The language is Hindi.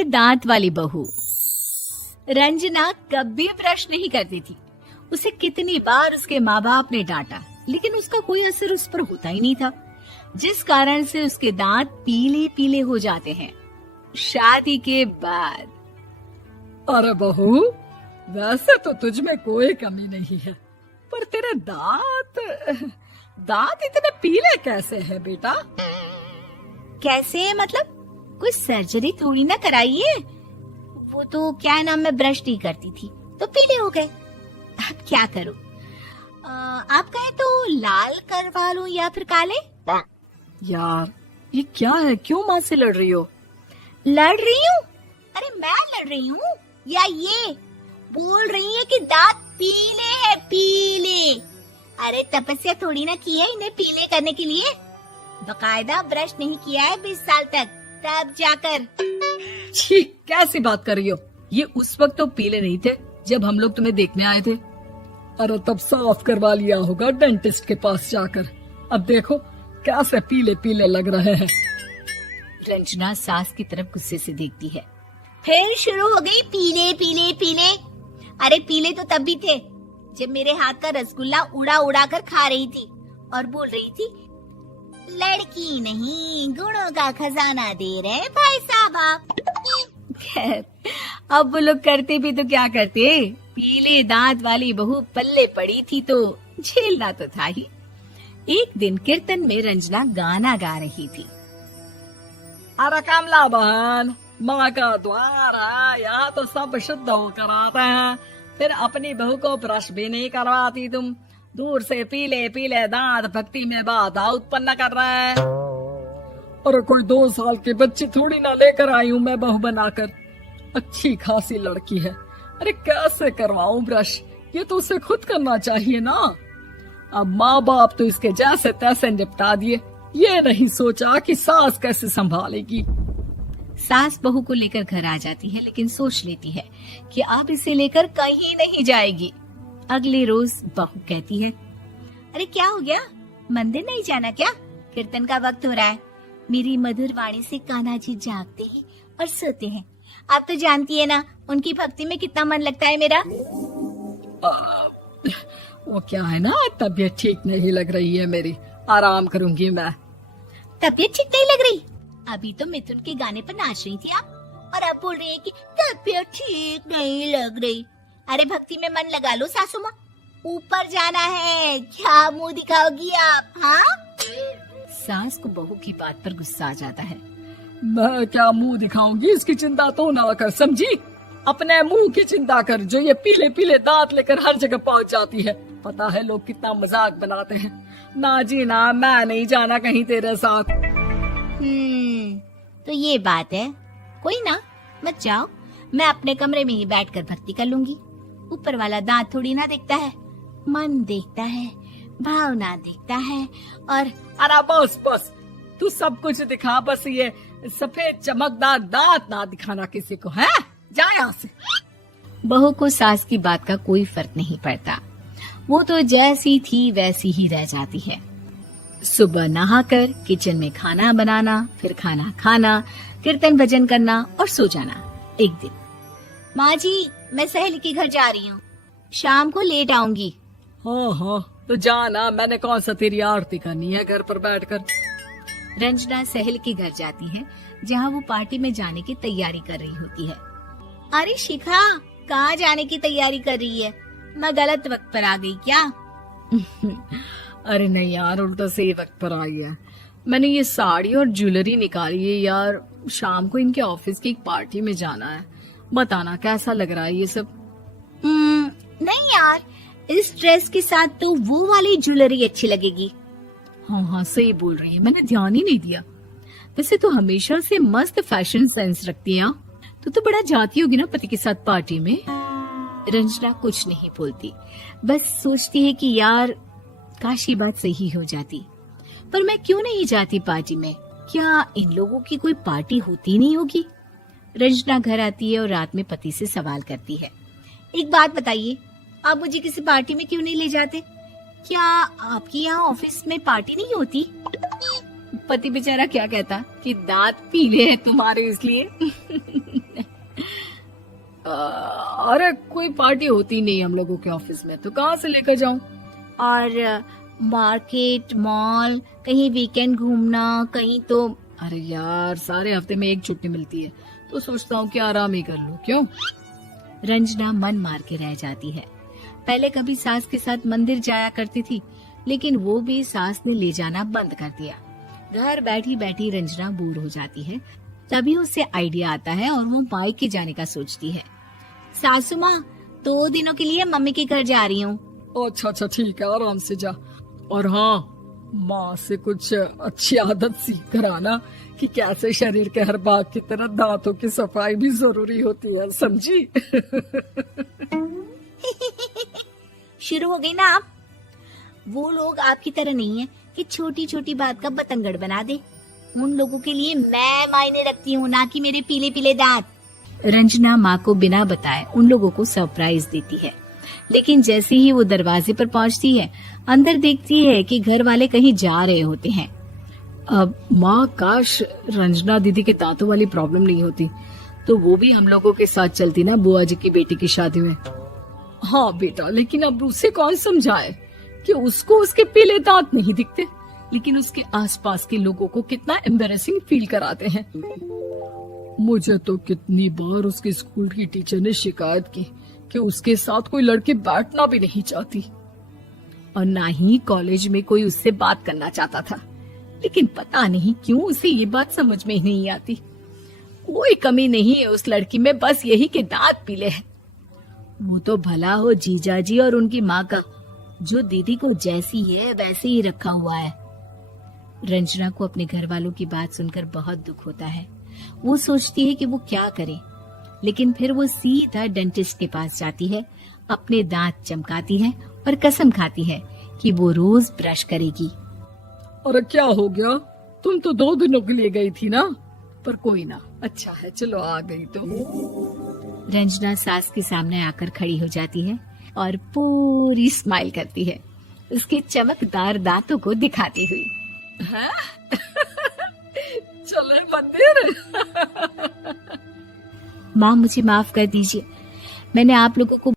पीले दांत वाली बहू। रंजना कभी ब्रश नहीं करती थी। उसे कितनी बार उसके माँ बाप ने डांटा, लेकिन उसका कोई असर उस पर होता ही नहीं था, जिस कारण से उसके दांत पीले पीले हो जाते हैं। शादी के बाद। अरे बहू, वैसे तो तुझ में कोई कमी नहीं है, पर तेरे दांत इतने पीले कैसे हैं बेटा? कैसे मतलब? कोई सर्जरी थोड़ी ना कराई है। वो तो क्या नाम, मैं ब्रश नहीं करती थी तो पीले हो गए। अब क्या करूं? आप कहें तो लाल करवा लूं या फिर काले? यार ये क्या है, क्यों माँ से लड़ रही हो? लड़ रही हूँ? अरे मैं लड़ रही हूँ या ये बोल रही है कि दांत पीले हैं, पीले। अरे तपस्या थोड़ी ना की है इन्हें पीले करने के लिए। बकायदा ब्रश नहीं किया है 20 साल तक, तब जाकर। छी, कैसी बात कर रही हो? ये उस वक्त तो पीले नहीं थे जब हम लोग तुम्हें देखने आए थे। अरे तब साफ करवा लिया होगा डेंटिस्ट के पास जाकर। अब देखो कैसे पीले पीले लग रहे हैं। रंजना सास की तरफ गुस्से से देखती है। फिर शुरू हो गई पीले पीले पीले। अरे पीले तो तब भी थे जब मेरे हाथ का रसगुल्ला उड़ा उड़ा कर खा रही थी और बोल रही थी, लड़की नहीं गुणों का खजाना दे रहे भाई साहब आप। खैर, अब वो लोग करते भी तो क्या करते, पीले दांत वाली बहू पल्ले पड़ी थी तो झेलना तो था ही। एक दिन कीर्तन में रंजना गाना गा रही थी। अरे कमला बहन, माँ का द्वार है, यहाँ तो सब शुद्ध होकर आते हैं, फिर अपनी बहू को ब्रश भी नहीं करवाती तुम। दूर से पीले पीले दांत भक्ति में बाधा उत्पन्न कर रहे हैं। अरे कोई 2 साल के बच्चे थोड़ी ना लेकर आई हूँ मैं बहू बनाकर। अच्छी खासी लड़की है, अरे कैसे करवाऊं ब्रश? ये तो उसे खुद करना चाहिए ना। अब माँ बाप तो इसके जैसे तैसे निपटा दिए, ये नहीं सोचा कि सास कैसे संभालेगी। सास बहू को लेकर घर आ जाती है, लेकिन सोच लेती है कि अब इसे लेकर कहीं नहीं जाएगी। अगले रोज बहू कहती है, अरे क्या हो गया, मंदिर नहीं जाना क्या? कीर्तन का वक्त हो रहा है। मेरी मधुर वाणी से कान्हा जी जागते हैं और सोते हैं। आप तो जानती है ना उनकी भक्ति में कितना मन लगता है मेरा। वो क्या है ना, तबीयत ठीक नहीं लग रही है मेरी, आराम करूंगी मैं। तबीयत ठीक नहीं लग रही? अभी तो मिथुन के गाने पर नाच रही थी आप, और अब बोल रही है कि तबीयत ठीक नहीं लग रही। अरे भक्ति में मन लगा लो सासू माँ, ऊपर जाना है, क्या मुंह दिखाओगी आप? हाँ? सास को बहू की बात पर गुस्सा आ जाता है। मैं क्या मुंह दिखाऊंगी, इसकी चिंता तो ना कर, समझी? अपने मुंह की चिंता कर, जो ये पीले पीले दांत लेकर हर जगह पहुंच जाती है। पता है लोग कितना मजाक बनाते हैं। ना जी ना, मैं नहीं जाना कहीं तेरे साथ। तो ये बात है। कोई ना, मत जाओ, मैं अपने कमरे में ही बैठकर भक्ति कर लूंगी। ऊपर वाला दांत थोड़ी ना देखता है, मन देखता है, भावना देखता है। और अरे बस बस, तू सब कुछ दिखा, बस ये सफेद चमकदार दांत ना दिखाना किसी को, है? जा यहाँ से। बहू को सास की बात का कोई फर्क नहीं पड़ता, वो तो जैसी थी वैसी ही रह जाती है। सुबह नहाकर किचन में खाना बनाना, फिर खाना खाना, कीर्तन भजन करना और सो जाना। एक दिन, माँ जी मैं सहेली के घर जा रही हूँ, शाम को लेट आऊंगी। हाँ हाँ तो जाना, मैंने कौन सा तेरी आरती करनी है घर पर बैठकर। रंजना सहेली के घर जाती है, जहाँ वो पार्टी में जाने की तैयारी कर रही होती है। अरे शिखा, कहाँ जाने की तैयारी कर रही है? मैं गलत वक्त पर आ गई क्या? अरे नहीं यार, उल्टा सही वक्त पर आ गया। मैंने ये साड़ी और ज्वेलरी निकाली है यार, शाम को इनके ऑफिस की एक पार्टी में जाना है। बताना कैसा लग रहा है ये सब? नहीं यार, इस ड्रेस के साथ तो वो वाली ज्वेलरी अच्छी लगेगी। हाँ हाँ सही बोल रही है, मैंने ध्यान ही नहीं दिया। वैसे तो हमेशा से मस्त फैशन सेंस रखती है। तो बड़ा जाती होगी ना पति के साथ पार्टी में। रंजना कुछ नहीं बोलती, बस सोचती है कि यार काश ये बात सही हो जाती, पर मैं क्यों नहीं जाती पार्टी में? क्या इन लोगों की कोई पार्टी होती नहीं होगी? रंजना घर आती है और रात में पति से सवाल करती है, एक बात बताइए, आप मुझे किसी पार्टी में क्यों नहीं ले जाते? क्या आपके यहाँ ऑफिस में पार्टी नहीं होती? पति बेचारा क्या कहता कि दांत पीले हैं तुम्हारे इसलिए। अरे कोई पार्टी होती नहीं हम लोगों के ऑफिस में, तो कहाँ से लेकर जाऊं? और मार्केट, मॉल, कहीं वीकेंड घूमना, कहीं तो। अरे यार, सारे हफ्ते में एक छुट्टी मिलती है, तो सोचता हूँ कि आराम ही कर लूं। क्यों? रंजना मन मार के रह जाती है। पहले कभी सास के साथ मंदिर जाया करती थी, लेकिन वो भी सास ने ले जाना बंद कर दिया। घर बैठी बैठी रंजना बोर हो जाती है। तभी उसे आइडिया आता है और वो मायके जाने का सोचती है। सासू माँ, 2 दिनों के लिए मम्मी के घर जा रही हूँ। अच्छा ठीक है, आराम से जा। और हाँ, माँ से कुछ अच्छी आदत सीख कर आना कि कैसे शरीर के हर भाग की तरह दांतों की सफाई भी जरूरी होती है, समझी? शुरू हो गई ना आप। वो लोग आपकी तरह नहीं है कि छोटी छोटी बात का बतंगड़ बना दे। उन लोगों के लिए मैं मायने रखती हूँ, ना कि मेरे पीले पीले दांत। रंजना माँ को बिना बताए उन लोगों को सरप्राइज देती है, लेकिन जैसे ही वो दरवाजे पर पहुंचती है, अंदर देखती है कि घर वाले कहीं जा रहे होते हैं। अब माँ, काश रंजना दीदी के दांतों वाली प्रॉब्लम नहीं होती, तो वो भी हम लोगों के साथ चलती ना बुआ जी की बेटी की शादी में। हाँ बेटा, लेकिन अब उसे कौन समझाए कि उसको उसके पीले दांत नहीं दिखते, लेकिन उसके आसपास के लोगों को कितना एम्बैरेसिंग फील कराते हैं। मुझे तो कितनी बार उसके स्कूल की टीचर ने शिकायत की कि उसके साथ कोई लड़की बैठना भी नहीं चाहती, और ना ही कॉलेज में कोई उससे बात करना चाहता था। लेकिन पता नहीं क्यों उसे ये बात समझ में ही नहीं आती। कोई कमी नहीं है उस लड़की में, बस यही कि दांत पीले हैं। वो तो भला हो जीजा जी और उनकी माँ का, जो दीदी को जैसी है वैसे ही रखा हुआ है। रंजना को अपने घर वालों की बात सुनकर बहुत दुख होता है। वो सोचती है कि वो क्या करे, लेकिन फिर वो सीधा डेंटिस्ट के पास जाती है, अपने दांत चमकाती है और कसम खाती है कि वो रोज ब्रश करेगी। अरे क्या हो गया? तुम तो 2 दिनों के लिए गई थी ना, पर कोई ना, अच्छा है, चलो आ गई तो। रंजना सास के सामने आकर खड़ी हो जाती है और पूरी स्माइल करती है, उसके चमकदार दांतों को दिखाती हुई। चले मंदिर। माँ, मुझे माफ कर दीजिए, मैंने आप लोगों को